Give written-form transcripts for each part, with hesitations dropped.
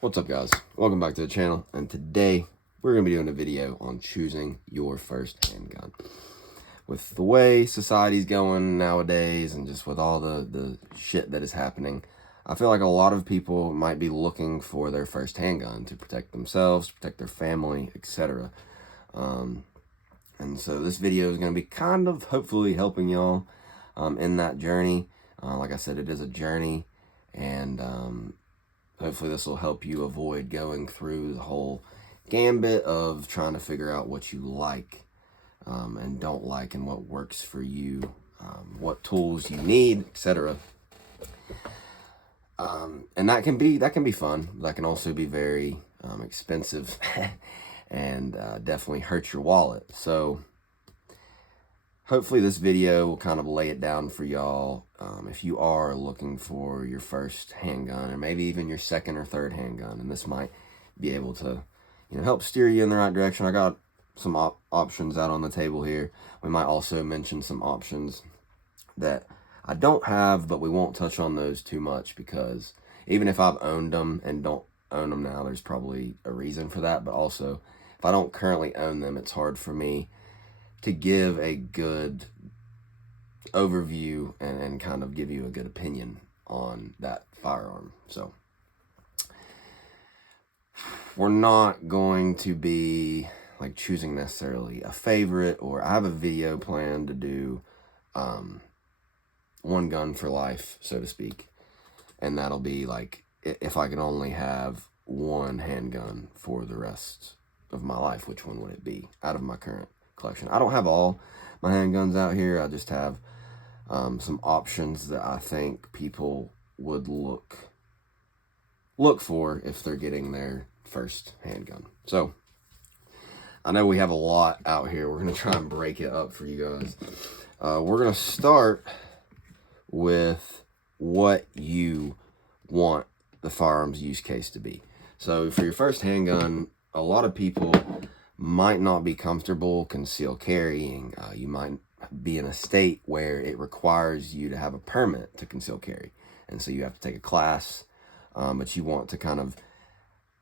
What's up, guys? Welcome back to the channel, and today we're going to be doing a video on choosing your first handgun. With the way society's going nowadays and just with all the shit that is happening, I feel like a lot of people might be looking for their first handgun to protect themselves, to protect their family, etc. And so this video is going to be kind of hopefully helping y'all in that journey. Like I said, it is a journey, and hopefully this will help you avoid going through the whole gambit of trying to figure out what you like and don't like, and what works for you, what tools you need, etc. And that can be fun. That can also be very expensive and definitely hurt your wallet. So hopefully this video will kind of lay it down for y'all if you are looking for your first handgun, or maybe even your second or third handgun, and this might be able to, help steer you in the right direction. I got some options out on the table here. We might also mention some options that I don't have, but we won't touch on those too much, because even if I've owned them and don't own them now, there's probably a reason for that. But also, if I don't currently own them, it's hard for me to give a good overview and kind of give you a good opinion on that firearm. So we're not going to be like choosing necessarily a favorite, or I have a video planned to do one gun for life, so to speak, and that'll be like if I could only have one handgun for the rest of my life, which one would it be out of my current collection? I don't have all my handguns out here. I just have some options that I think people would look for if they're getting their first handgun. So I know we have a lot out here. We're going to try and break it up for you guys. We're going to start with what you want the firearms use case to be. So for your first handgun, a lot of people might not be comfortable concealed carrying. You might be in a state where it requires you to have a permit to conceal carry, and so you have to take a class, but you want to kind of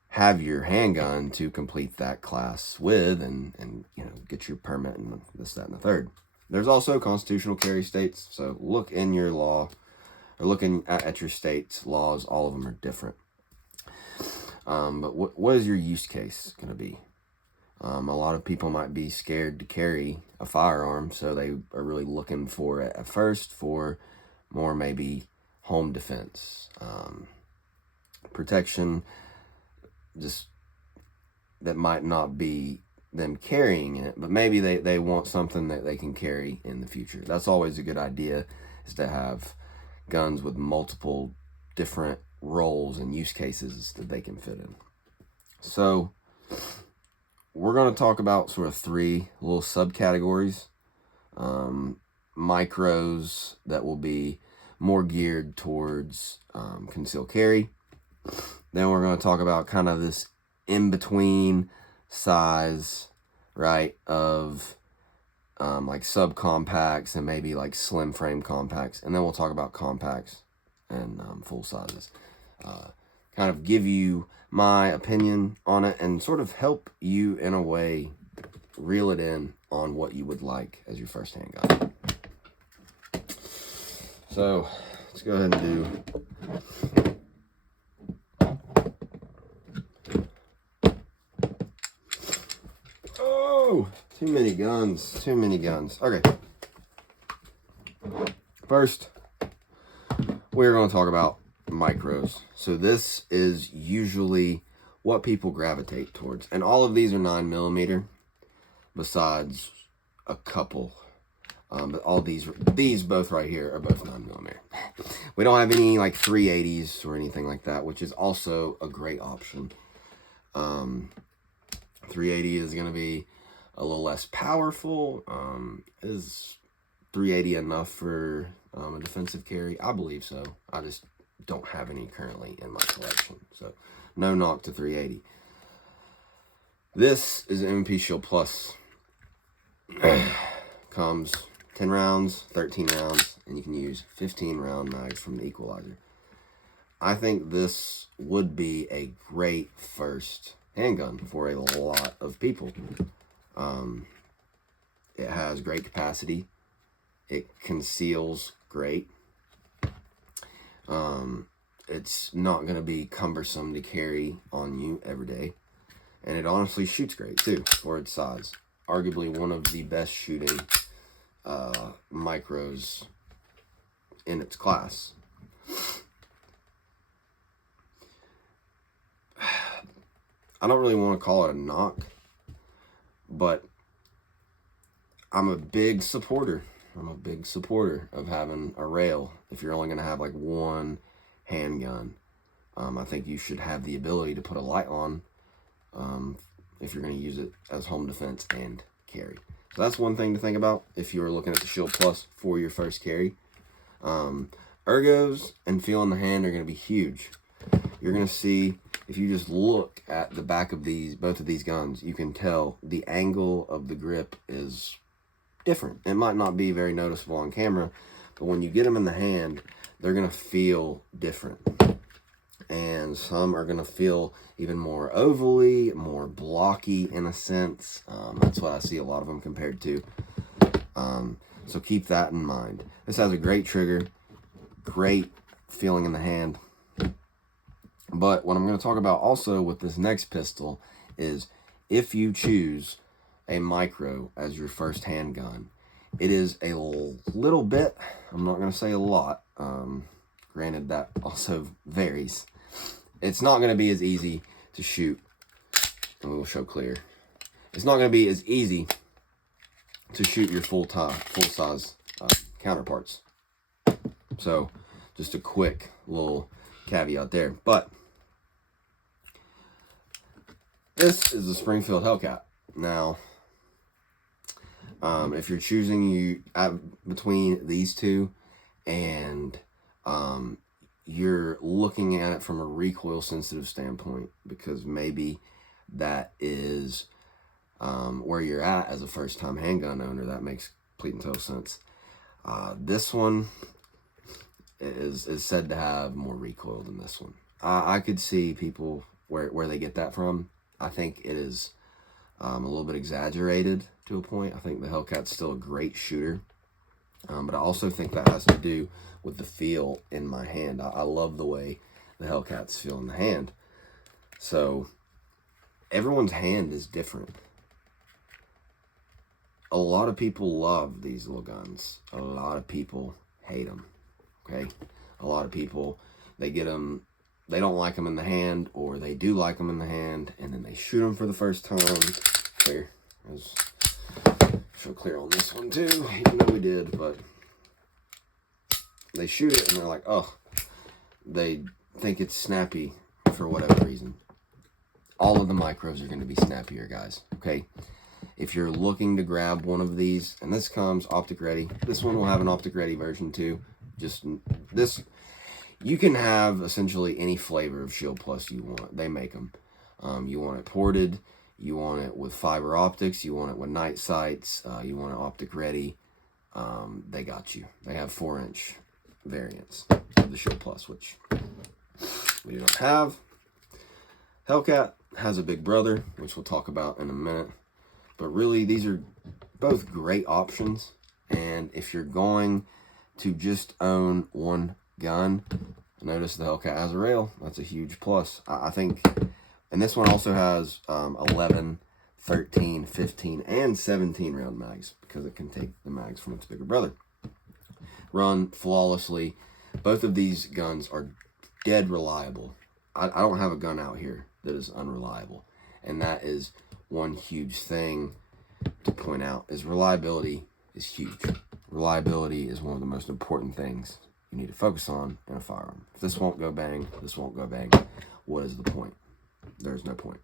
have your handgun to complete that class with, and get your permit and this, that, and the third. There's also constitutional carry states, so look in your law, or looking at your state's laws. All of them are different. But what is your use case going to be? A lot of people might be scared to carry a firearm, so they are really looking for it at first for more maybe home defense, protection, just that might not be them carrying it, but maybe they want something that they can carry in the future. That's always a good idea, is to have guns with multiple different roles and use cases that they can fit in. So we're going to talk about sort of three little subcategories. Micros that will be more geared towards concealed carry. Then we're going to talk about kind of this in-between size, right, of like subcompacts and maybe like slim frame compacts. And then we'll talk about compacts and full sizes. Kind of give you my opinion on it and sort of help you in a way reel it in on what you would like as your first handgun. So let's go ahead and do too many guns. Okay. First, we're going to talk about micros. So this is usually what people gravitate towards, and all of these are 9mm, besides a couple. But all these both right here are both 9mm. We don't have any like 380s or anything like that, which is also a great option. 380 is going to be a little less powerful. Is 380 enough for a defensive carry? I believe so. I just don't have any currently in my collection, so no knock to 380. This is an MP Shield Plus. Comes 10 rounds, 13 rounds, and you can use 15 round mags from the equalizer. I think this would be a great first handgun for a lot of people. It has great capacity. It conceals great. It's not going to be cumbersome to carry on you every day. And it honestly shoots great too for its size. Arguably one of the best shooting micros in its class. I don't really want to call it a knock, but I'm a big supporter. I'm a big supporter of having a rail. If you're only going to have like one handgun, I think you should have the ability to put a light on if you're going to use it as home defense and carry. So that's one thing to think about if you're looking at the Shield Plus for your first carry. Ergos and feel in the hand are going to be huge. You're going to see, if you just look at the back of both of these guns, you can tell the angle of the grip is different. It might not be very noticeable on camera, but when you get them in the hand, they're going to feel different. And some are going to feel even more ovally, more blocky in a sense. That's what I see a lot of them compared to. So keep that in mind. This has a great trigger, great feeling in the hand. But what I'm going to talk about also with this next pistol is if you choose a micro as your first handgun, it is a little bit, I'm not going to say a lot, granted that also varies. It's not going to be as easy to shoot, and we will show clear. It's not going to be as easy to shoot your full-size counterparts. So just a quick little caveat there. But this is a Springfield Hellcat. Now, if you're choosing between these two and you're looking at it from a recoil sensitive standpoint, because maybe that is where you're at as a first time handgun owner, that makes complete and total sense. This one is said to have more recoil than this one. I could see people where they get that from. I think it is a little bit exaggerated to a point. I think the Hellcat's still a great shooter, but I also think that has to do with the feel in my hand. I love the way the Hellcats feel in the hand. So everyone's hand is different. A lot of people love these little guns. A lot of people hate them. Okay, a lot of people, they get them, they don't like them in the hand, or they do like them in the hand, and then they shoot them for the first time. Clear. Show clear on this one too, even though we did, but they shoot it and they're like, oh, they think it's snappy for whatever reason. All of the micros are going to be snappier, guys. Okay, if you're looking to grab one of these, and this comes optic ready, this one will have an optic ready version too. Just this, you can have essentially any flavor of Shield Plus you want. They make them. You want it ported, you want it with fiber optics, you want it with night sights, you want it optic ready. They got you. They have 4-inch variants of the Shield Plus, which we don't have. Hellcat has a big brother, which we'll talk about in a minute. But really, these are both great options. And if you're going to just own one gun, notice the Hellcat has a rail. That's a huge plus. I think, and this one also has 11, 13, 15, and 17 round mags, because it can take the mags from its bigger brother. Run flawlessly. Both of these guns are dead reliable. I don't have a gun out here that is unreliable, and that is one huge thing to point out, is reliability is huge. Reliability is one of the most important things you need to focus on in a firearm. If this won't go bang, this won't go bang, what is the point? There's no point.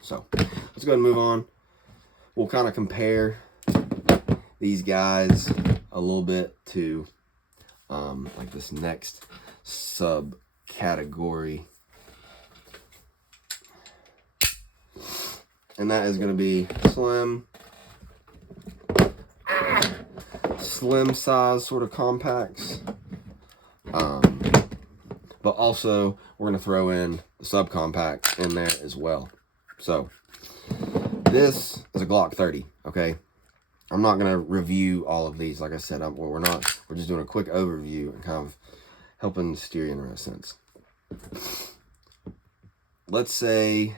So let's go ahead and move on. We'll kind of compare these guys a little bit to like this next subcategory, and that is going to be slim size sort of compacts, but also, we're going to throw in the subcompact in there as well. So, this is a Glock 30, okay? I'm not going to review all of these. Like I said, we're just doing a quick overview and kind of helping steer you in the right sense. Let's say,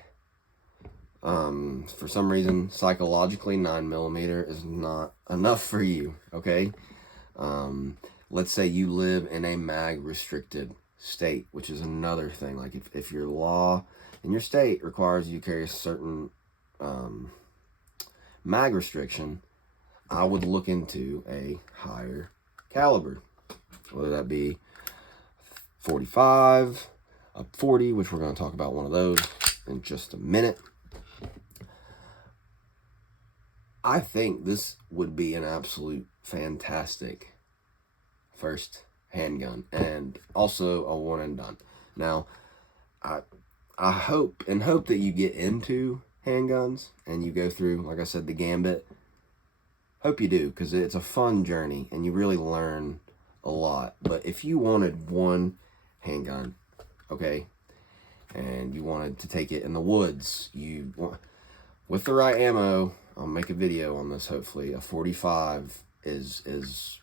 for some reason, psychologically, 9mm is not enough for you, okay? Let's say you live in a mag-restricted state, which is another thing. Like, if your law in your state requires you to carry a certain mag restriction, I would look into a higher caliber, whether that be 45, a 40, which we're going to talk about one of those in just a minute. I think this would be an absolute fantastic first handgun, and also a one and done. Now, I hope that you get into handguns and you go through, like I said, the gambit. Hope you do, because it's a fun journey and you really learn a lot. But if you wanted one handgun, okay, and you wanted to take it in the woods, with the right ammo, I'll make a video on this hopefully. A 45 is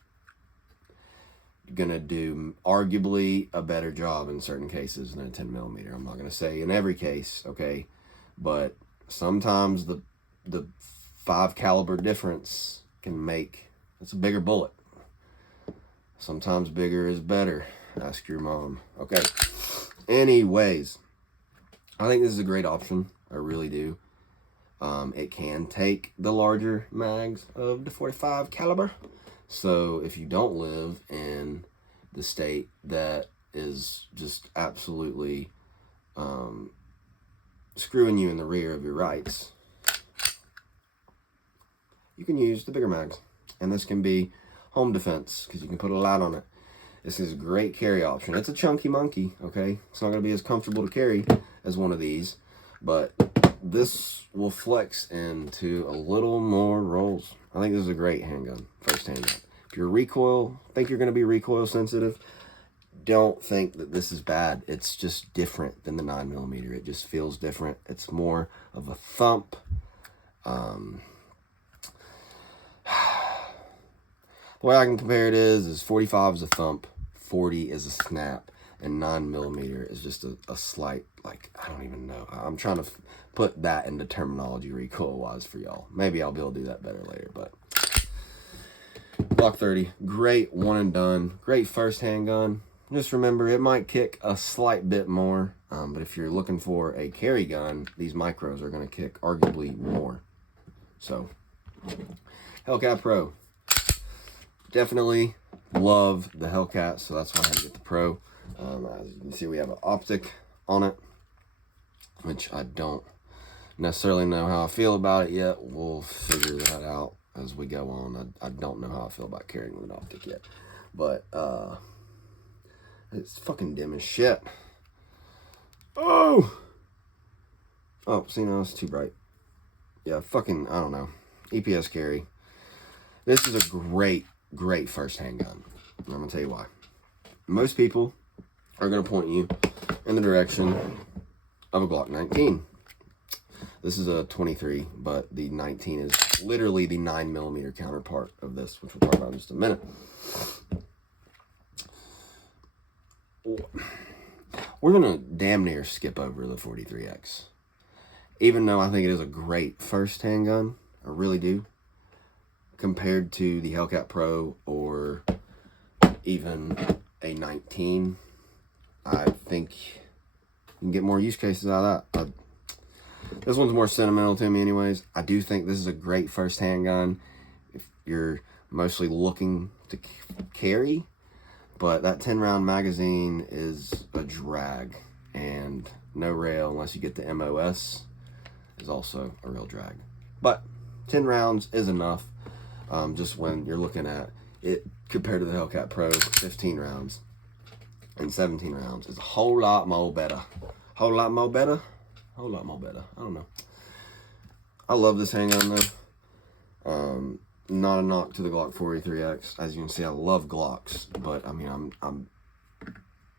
gonna do arguably a better job in certain cases than a 10mm. I'm not gonna say in every case, okay, but sometimes the 5 caliber difference can make, it's a bigger bullet. Sometimes bigger is better. Ask your mom. Okay. Anyways, I think this is a great option. I really do. It can take the larger mags of the 45 caliber. So if you don't live in the state that is just absolutely screwing you in the rear of your rights, you can use the bigger mags. And this can be home defense, because you can put a lot on it. This is a great carry option. It's a chunky monkey, okay? It's not going to be as comfortable to carry as one of these, but this will flex into a little more rolls. I think this is a great handgun, first handgun. If you're think you're going to be recoil sensitive, don't think that this is bad. It's just different than the 9mm. It just feels different. It's more of a thump. The way I can compare it is 45 is a thump, 40 is a snap, and 9mm is just a slight, like, I don't even know. I'm trying to put that into terminology recoil-wise for y'all. Maybe I'll be able to do that better later, but Glock 30, great one and done, great first handgun. Just remember, it might kick a slight bit more, but if you're looking for a carry gun, these micros are going to kick arguably more. So, Hellcat Pro. Definitely love the Hellcat, so that's why I had to get the Pro. As you can see, we have an optic on it, which I don't necessarily know how I feel about it yet. We'll figure that out as we go on. I don't know how I feel about carrying with an optic yet, but it's fucking dim as shit. Oh, see, now it's too bright. Yeah, fucking, I don't know. EPS carry. This is a great first handgun. I'm gonna tell you why. Most people are gonna point you in the direction of a Glock 19. This is a 23, but the 19 is literally the 9mm counterpart of this, which we'll talk about in just a minute. We're gonna damn near skip over the 43X. Even though I think it is a great first handgun, I really do. Compared to the Hellcat Pro or even a 19, I think you can get more use cases out of that. This one's more sentimental to me anyways. I do think this is a great first handgun if you're mostly looking to carry, but that 10-round magazine is a drag, and no rail unless you get the MOS is also a real drag. But 10 rounds is enough. Just when you're looking at it compared to the Hellcat Pro, 15 rounds and 17 rounds is a whole lot more better. Whole lot more better? Whole lot more better. I don't know. I love this handgun though. Not a knock to the Glock 43X. As you can see, I love Glocks, but I mean, I'm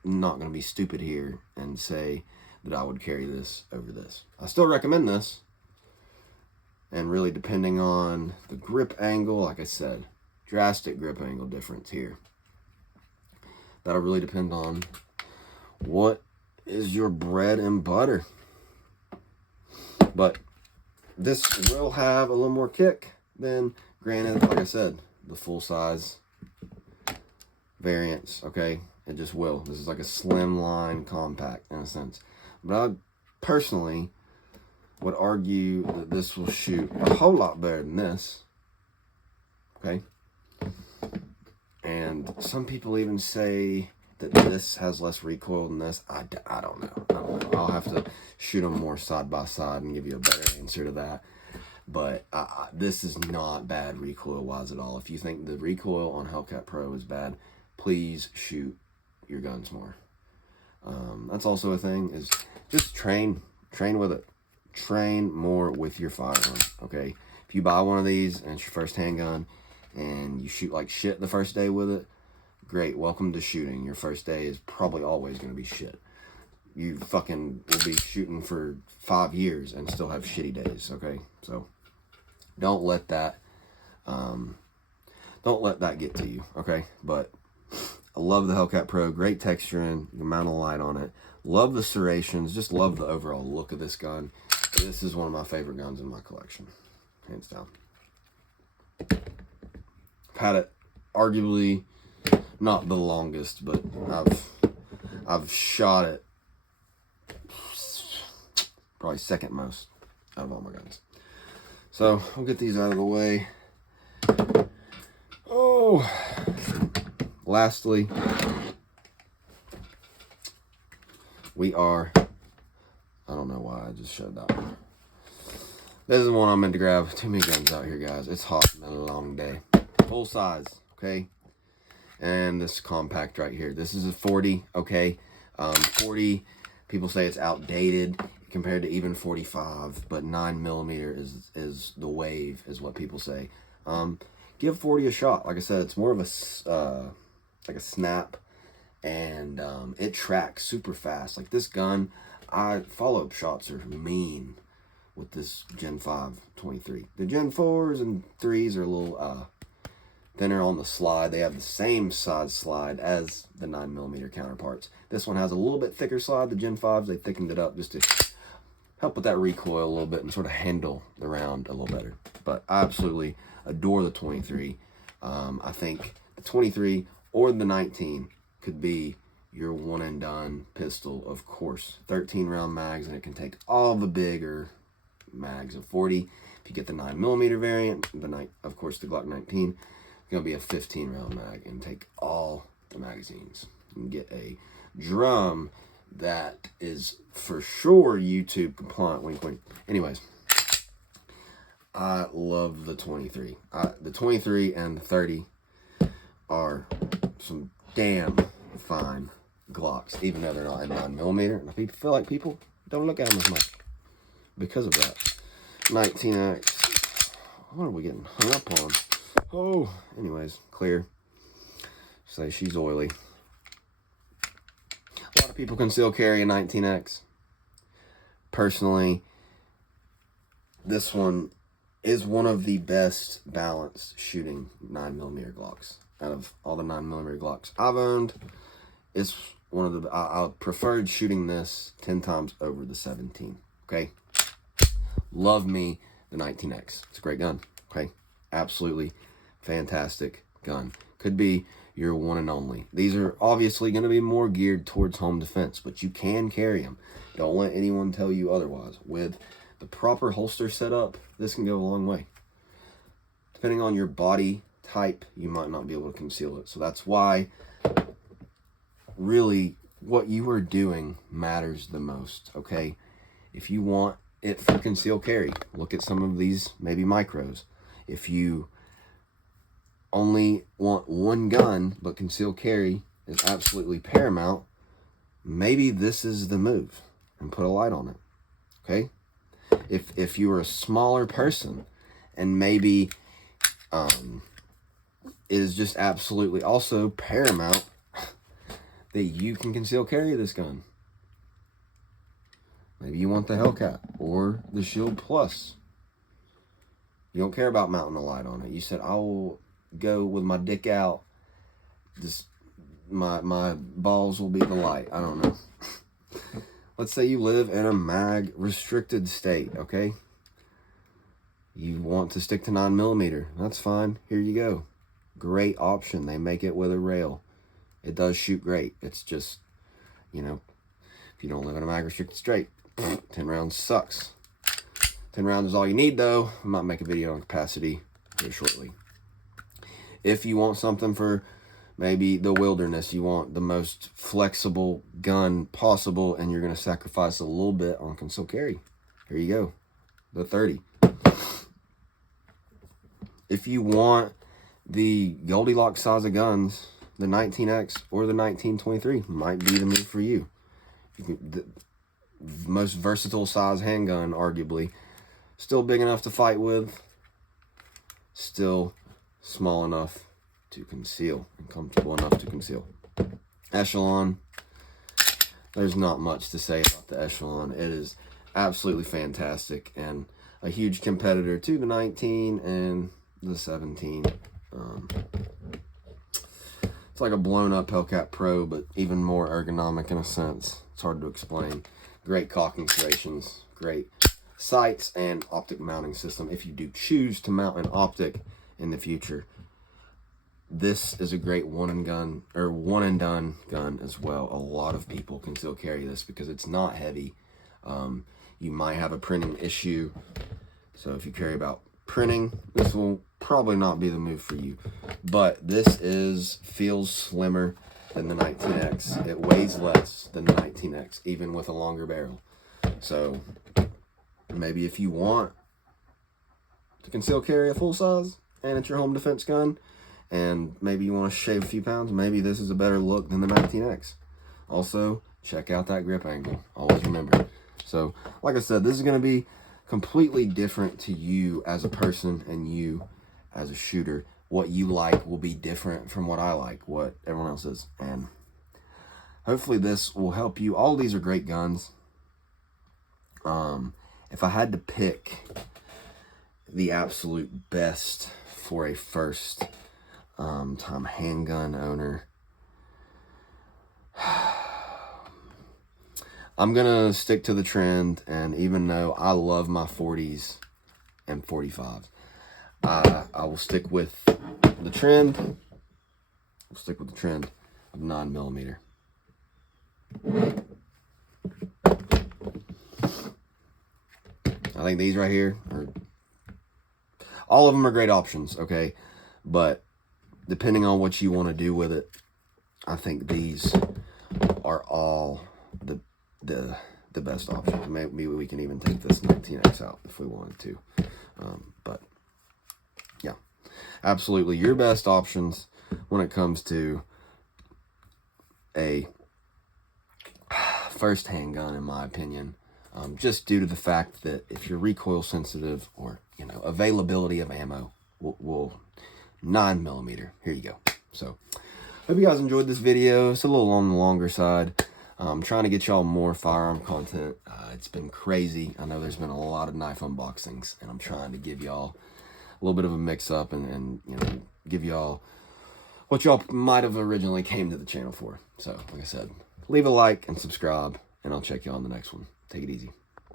not going to be stupid here and say that I would carry this over this. I still recommend this. And really, depending on the grip angle, like I said, drastic grip angle difference here. That'll really depend on what is your bread and butter. But this will have a little more kick than, granted, like I said, the full size variants, okay? It just will. This is like a Slimline compact in a sense. But I personally would argue that this will shoot a whole lot better than this, okay? And some people even say that this has less recoil than this. I don't know. I'll have to shoot them more side by side and give you a better answer to that. But this is not bad recoil-wise at all. If you think the recoil on Hellcat Pro is bad, please shoot your guns more. That's also a thing, is just train with it. Train more with your firearm, okay? If you buy one of these and it's your first handgun and you shoot like shit the first day with it, great, welcome to shooting. Your first day is probably always going to be shit. You fucking will be shooting for 5 years and still have shitty days, okay? So don't let that get to you, okay? But I love the Hellcat Pro, great texturing, you can mount a light on it. Love the serrations, just love the overall look of this gun. This is one of my favorite guns in my collection, hands down. I've had it arguably not the longest, but I've shot it probably second most out of all my guns. So we'll get these out of the way. Oh, lastly, we are, I don't know why I just showed that one. This is the one I meant to grab. Too many guns out here, guys. It's hot and a long day. Full size, okay? And this compact right here. This is a 40, okay? 40, people say it's outdated compared to even 45, but 9mm is the wave, is what people say. Give 40 a shot. Like I said, it's more of a like a snap, and it tracks super fast. Like this gun, follow-up shots are mean with this Gen 5 23. The Gen 4s and 3s are a little thinner on the slide. They have the same size slide as the 9mm counterparts. This one has a little bit thicker slide. The Gen 5s, they thickened it up just to help with that recoil a little bit and sort of handle the round a little better. But I absolutely adore the 23. I think the 23 or the 19 could be your one and done pistol, of course. 13 round mags, and it can take all the bigger mags of 40. If you get the 9mm variant, of course the Glock 19, it's gonna be a 15 round mag and take all the magazines. You can get a drum that is for sure YouTube compliant, wink wink. Anyways, I love the 23. The 23 and the 30 are some damn fine Glocks, even though they're not in 9mm. And I feel like people don't look at them as much because of that. 19X. What are we getting hung up on? Oh, anyways, clear. Say she's oily. A lot of people can still carry a 19X. Personally, this one is one of the best balanced shooting 9mm Glocks. Out of all the 9mm Glocks I've owned, it's one of the, I preferred shooting this 10 times over the 17, okay? Love me the 19X. It's a great gun, okay? Absolutely fantastic gun. Could be your one and only. These are obviously going to be more geared towards home defense, but you can carry them. Don't let anyone tell you otherwise. With the proper holster setup, this can go a long way. Depending on your body type, you might not be able to conceal it. So that's why really what you are doing matters the most, okay? If you want it for concealed carry, look at some of these maybe micros. If you only want one gun but concealed carry is absolutely paramount, maybe this is the move, and put a light on it, okay? If you are a smaller person and maybe it is just absolutely also paramount that you can conceal carry this gun. Maybe you want the Hellcat or the Shield Plus. You don't care about mounting a light on it. You said, I will go with my dick out. Just my balls will be the light. I don't know. Let's say you live in a mag restricted state, okay? You want to stick to 9mm. That's fine. Here you go. Great option. They make it with a rail. It does shoot great. It's just, you know, if you don't live in a mag restricted state, 10 rounds sucks. 10 rounds is all you need, though. I might make a video on capacity here shortly. If you want something for maybe the wilderness, you want the most flexible gun possible, and you're going to sacrifice a little bit on concealed carry. Here you go. The 30. If you want the Goldilocks size of guns, the 19X or the 1923 might be the move for you. The most versatile size handgun, arguably. Still big enough to fight with. Still small enough to conceal and comfortable enough to conceal. Echelon. There's not much to say about the Echelon. It is absolutely fantastic and a huge competitor to the 19 and the 17. It's like a blown up Hellcat Pro, but even more ergonomic in a sense. It's hard to explain. Great cocking serrations, great sights, and optic mounting system. If you do choose to mount an optic in the future, this is a great one and done gun as well. A lot of people can still carry this because it's not heavy. You might have a printing issue, so if you care about printing, this will probably not be the move for you. But this feels slimmer than the 19X. It weighs less than the 19X, even with a longer barrel. So maybe if you want to conceal carry a full size and it's your home defense gun, and maybe you want to shave a few pounds, maybe this is a better look than the 19X. Also, check out that grip angle. Always remember. So, like I said, this is going to be completely different to you as a person and you as a shooter. What you like will be different from what I like, what everyone else is. And hopefully this will help you. All of these are great guns. If I had to pick the absolute best for a first time handgun owner, I'm gonna stick to the trend. And even though I love my 40s and 45s, I will stick with the trend. I'll stick with the trend of 9mm. I think these right here are, all of them are great options, okay? But depending on what you want to do with it, I think these are all the best options. Maybe we can even take this 19X out if we wanted to. But yeah, absolutely your best options when it comes to a first handgun, in my opinion. Just due to the fact that if you're recoil sensitive or, you know, availability of ammo, will 9mm. Here you go. So, hope you guys enjoyed this video. It's a little on the longer side. I'm trying to get y'all more firearm content. It's been crazy. I know there's been a lot of knife unboxings, and I'm trying to give y'all a little bit of a mix up and you know, give y'all what y'all might have originally came to the channel for. So, like I said, leave a like and subscribe, and I'll check y'all on the next one. Take it easy.